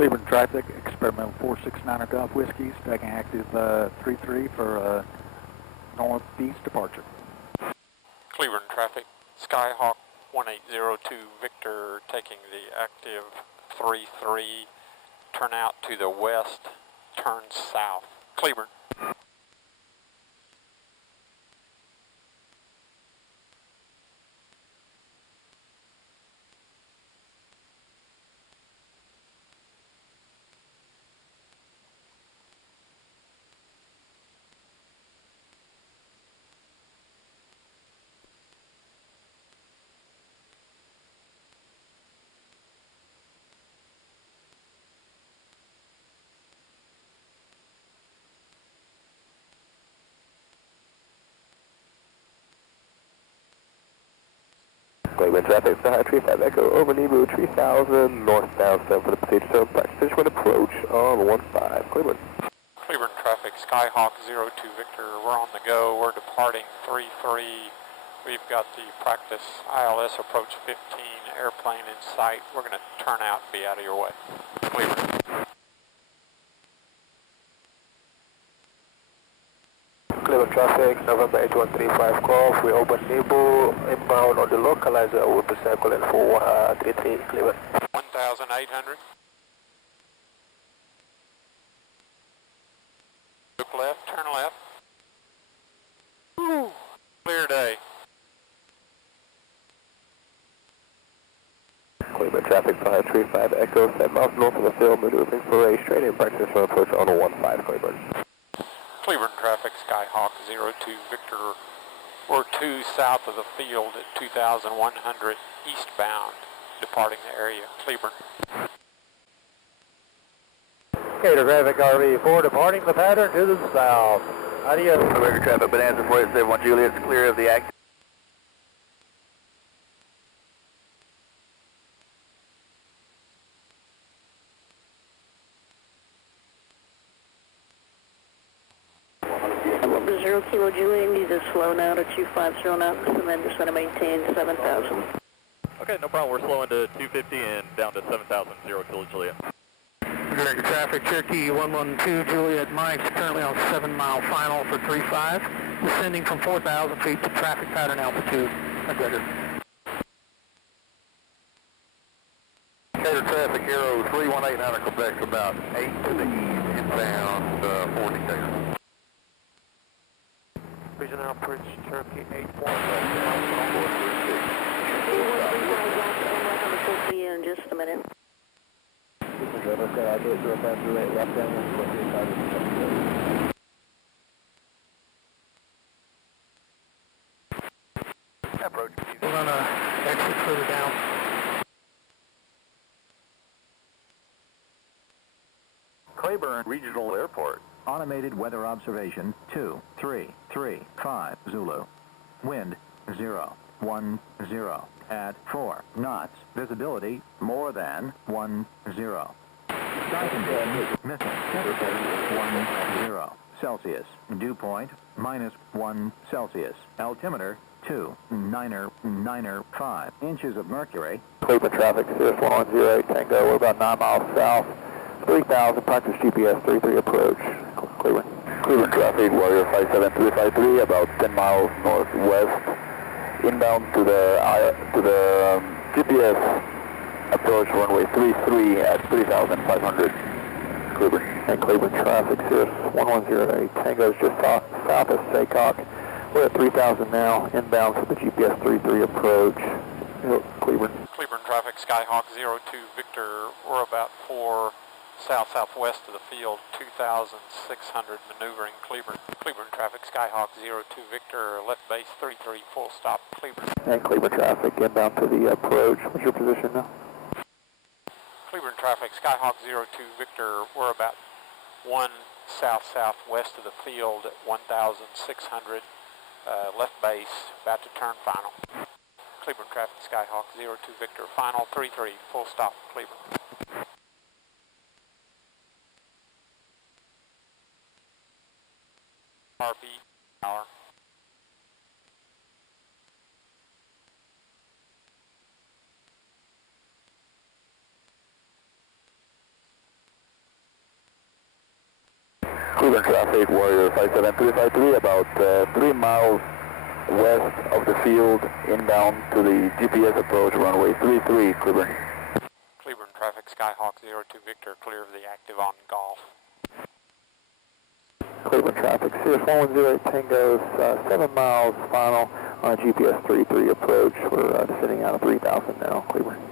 Cleburne traffic, experimental 469 Golf Whiskey, stacking active 33 for northeast departure. Cleburne traffic, Skyhawk 1802 Victor taking the active 33, turn out to the west, turn south. Cleburne. Cleburne traffic, Sky 35 Echo over Nebo 3000, northbound 7 for the procedure, so practice when approach on 15, Cleburne. Cleburne traffic, Skyhawk 02 Victor, we're on the go, we're departing 33, we've got the practice ILS approach 15, airplane in sight, we're going to turn out and be out of your way. Cleburne. Cleburne traffic, November 8135 Golf, we open Nebo, inbound on the localizer, we'll be circling for 33, Cleburne. 1,800. Look left, turn left. Woo, clear day. Cleburne traffic, 535 Echo, 7 miles north of the field, maneuvering for a straight-in practice for approach on 15, Cleburne. Cleburne traffic, Skyhawk 02 Victor, we're 2 south of the field at 2,100 eastbound, departing the area. Cleburne. Gator traffic, RV4, departing the pattern to the south. Adios. Cleburne traffic, Bonanza 471 Juliet, clear of the active. Zero Kilo Juliet, need to slow now to 250 knots, and then just want to maintain 7,000. Okay, no problem. We're slowing to 250 and down to 7,000, 0 Kilo Juliet. Director traffic, Cherokee 112 Juliet Mike's currently on 7 mile final for 35, descending from 4,000 feet to traffic pattern altitude. McGregor. Gator traffic, Aero 318 out of Quebec, about 8 to the east, inbound 40 Gator. Vision Bridge, Cherokee 8-1. In just a minute. Approach. We're going to exit further down. Cleburne Regional Airport. Automated weather observation 2335 Zulu. Wind 010 at 4 knots. Visibility more than 10. Sky conditions missing 10 Celsius. Dew point -1 Celsius. Altimeter 2,995 inches of mercury. Cleburne traffic, Cirrus 1108 Tango, we're about 9 miles south. 3,000, practice GPS 33 approach. Cleburne. Cleburne traffic, Warrior 57353, about 10 miles northwest, inbound to the GPS approach runway 33 at 3,500. Cleburne. And Cleburne traffic, Cirrus 1108 Tango is just south of Saycock. We're at 3,000 now, inbound for the GPS 33 approach. Cleburne. Cleburne traffic, Skyhawk 02 Victor, we're about 4 south-southwest of the field, 2,600 maneuvering Cleburne. Cleburne traffic, Skyhawk 02 Victor, left base 33, full stop, Cleburne. And Cleburne traffic, inbound to the approach. What's your position now? Cleburne traffic, Skyhawk 02 Victor, we're about 1 south-southwest of the field at 1,600, left base, about to turn final. Cleburne traffic, Skyhawk 02 Victor, final 33, full stop, Cleburne. RB power. Cleburne traffic, Warrior 57353, about 3 miles west of the field, inbound to the GPS approach, runway 33, Cleburne. Cleburne traffic, Skyhawk 02 Victor, clear of the active on golf. Cleburne traffic, Cirrus 1108 Tango, 7 miles final on GPS 33 approach. We're descending out of 3,000 now, Cleburne.